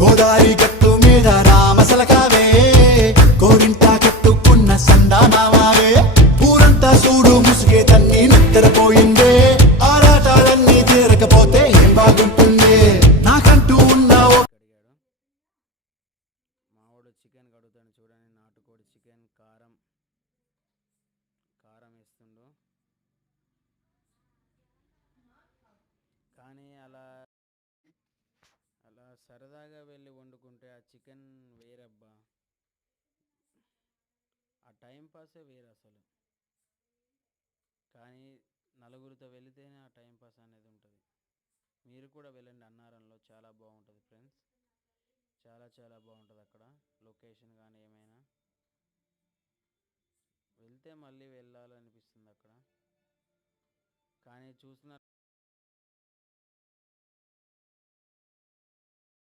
గోదారి గట్టు మీద రామసలకావే కోరింటా కట్టుకున్న సండానామావే ఊరంతా చూడు ముసుగే తన్ని నిద్రపోయిందే ఆరాటాలన్నీ తీరకపోతే ఏం బాగుంటుంది నాకంటూ ఉన్నావో కడిగాడు మావాడు చికెన్ కడుగుతాను చూడండి నాటుకోడి చికెన్ కారం వేస్తుండు కానీ అలా సరదాగా వెళ్ళి వండుకుంటే ఆ చికెన్ వేరబ్బా ఆ టైం పాసే వేరు అసలు కానీ నలుగురితో వెళితేనే ఆ టైం పాస్ అనేది ఉంటుంది మీరు కూడా వెళ్ళండి అన్నారంలో చాలా బాగుంటుంది ఫ్రెండ్స్ చాలా బాగుంటుంది అక్కడ లొకేషన్ కానీ ఏమైనా వెళ్తే మళ్ళీ వెళ్ళాలనిపిస్తుంది అక్కడ కానీ చూసిన